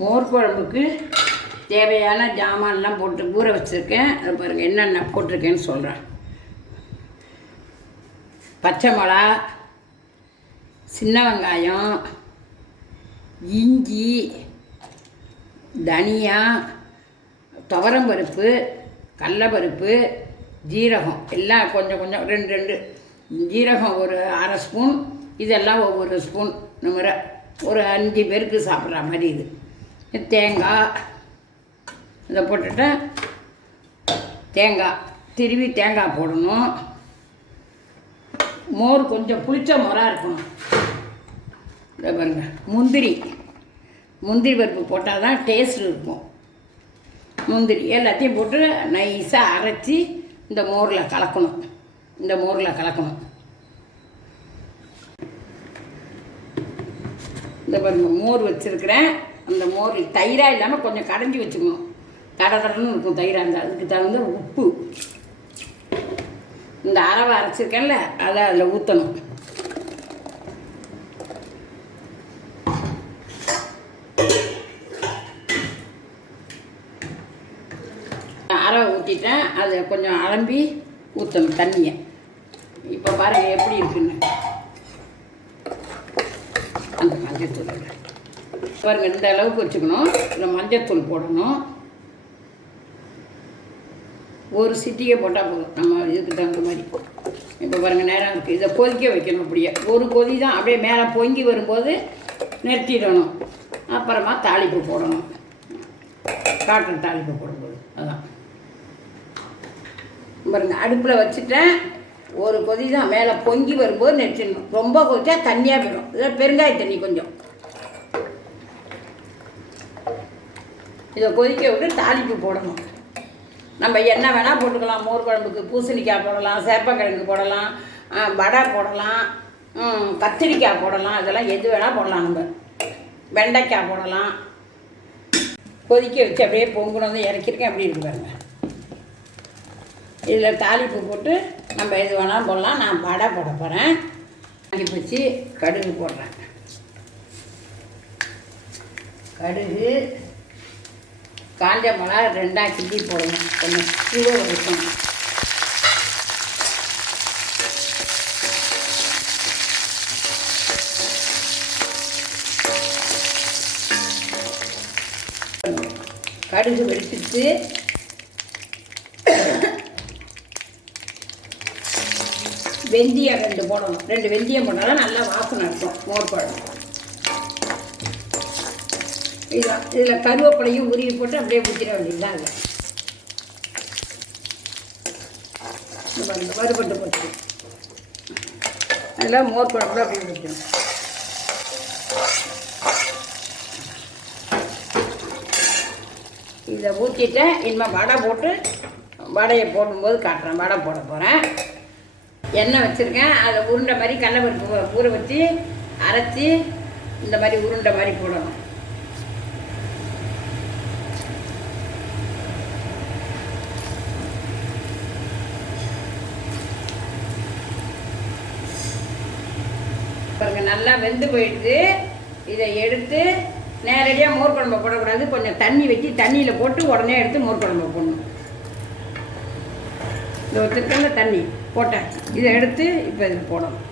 மோர் குழம்புக்கு தேவையான ஜாமான்லாம் போட்டு ஊற வச்சுருக்கேன். அது பாருங்கள் என்னென்ன போட்டிருக்கேன்னு சொல்கிறேன். பச்சை மிளகா, சின்ன வெங்காயம், இஞ்சி, தனியா, துவரம்பருப்பு, கடலைப்பருப்பு, ஜீரகம் எல்லாம் கொஞ்சம் கொஞ்சம் ரெண்டு ரெண்டு ஜீரகம் ஒரு அரை ஸ்பூன், இதெல்லாம் ஒவ்வொரு ஸ்பூன் முறை ஒரு 5 பேருக்கு சாப்பிட்ற மாதிரி. இது தேங்காய் இதை போட்டுட்டு தேங்காய் திருவி தேங்காய் போடணும். மோர் கொஞ்சம் புளிச்ச மோராக இருக்கணும். இதை பாருங்கள், முந்திரி பருப்பு போட்டால் தான் டேஸ்ட் இருக்கும். முந்திரி எல்லாத்தையும் போட்டு நைஸாக அரைச்சி இந்த மோரில் கலக்கணும். இந்த பாருங்கள், மோர் வச்சுருக்கிறேன். அந்த மோர் தயிராக இல்லாமல் கொஞ்சம் கடைஞ்சி வச்சுக்கணும். கடன்னு இருக்கும் தயிராக இருந்தால். அதுக்கு தகுந்த உப்பு, இந்த அரவை அரைச்சிருக்கேன்ல அதை அதில் ஊற்றணும். அரவை ஊற்றிட்டேன். அதை கொஞ்சம் அலம்பி ஊற்றணும் தண்ணியை. இப்போ பாருங்கள் எப்படி இருக்குன்னு. அந்த மஞ்சத்தூள் பாருங்கள், இந்த அளவுக்கு வச்சுக்கணும். இந்த மஞ்சத்தூள் போடணும். ஒரு சிட்டிகை போட்டால் போதும், நம்ம இதுக்கு தகுந்த மாதிரி. இப்போ பாருங்கள் நேரம் இருக்குது. இதை கொதிக்க வைக்கணும். அப்படியே ஒரு கொதி தான். அப்படியே மேலே பொங்கி வரும்போது நிறுத்திடணும். அப்புறமா தாளிப்பு போடணும். காட்டன் தாளிப்பு போடும்போது அதான் பாருங்கள். அடுப்பில் வச்சுட்டேன். ஒரு கொதி தான். மேலே பொங்கி வரும்போது நிறுத்திடணும். ரொம்ப கொதிச்சா தண்ணியாக போயிடும். இதில் பெருங்காய தண்ணி கொஞ்சம் இதை கொதிக்க விட்டு தாளிப்பு போடணும். நம்ம என்ன வேணால் போட்டுக்கலாம். மோர் குழம்புக்கு பூசணிக்காய் போடலாம், சேப்பங்கிழங்கு போடலாம், வடை போடலாம், கத்திரிக்காய் போடலாம். இதெல்லாம் எது வேணால் போடலாம். நம்ம வெண்டைக்காய் போடலாம். கொதிக்க வச்சு அப்படியே பொங்குனதை இறக்கிருக்கேன். அப்படி இருக்கு பாருங்க. இதில் தாளிப்பு போட்டு நம்ம எது வேணாலும் போடலாம். நான் வடை போட போகிறேன். தாளிப்பு வச்சு கடுகு போடுறேன். கடுகு, காஞ்ச மிளகா 2ஆக கிண்டி போடணும். கொஞ்சம் சூட வைக்கணும். கடுகு வெடிச்சிட்டு வெந்தயம் 2 போடணும். 2 வெந்தயம் போட்டாலும் நல்லா வாசனை இருக்கும் மோர் குழம்பு. இதில் கருவேப்பிலையும் உருவி போட்டு அப்படியே ஊற்றிட வேண்டியதுதான். அதில் வறுபட்டு போட்டு அதெல்லாம் மோர் குழம்புல அப்படியே ஊற்றணும். இதை ஊற்றிட்டேன். இனிமேல் வடை போட்டு வடையை போடும்போது காட்டுறேன். வடை போட போகிறேன். எண்ணெய் வச்சுருக்கேன். அதை உருண்டை மாதிரி கடலைப்பருப்பு ஊற வச்சு அரைச்சி இந்த மாதிரி உருண்டை மாதிரி போடணும். பாருங்கள், நல்லா வெந்து போயிடுது. இதை எடுத்து நேரடியாக மோர் குழம்பு போடக்கூடாது. கொஞ்சம் தண்ணி வச்சு தண்ணியில் போட்டு உடனே எடுத்து மோர் குழம்பு போடணும். இந்த ஒருத்தருக்குள்ள தண்ணி போட்டாச்சு. இதை எடுத்து இப்போ இதில் போடணும்.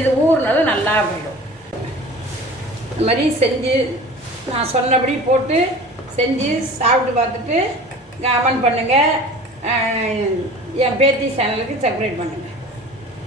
இது ஊறினதும் நல்லா போயிடும். இந்த மாதிரி செஞ்சு நான் சொன்னபடி போட்டு செஞ்சு சாப்பிட்டு பார்த்துட்டு கமெண்ட் பண்ணுங்கள். என் பேத்தி சேனலுக்கு சப்ஸ்கிரைப் பண்ணுங்கள்.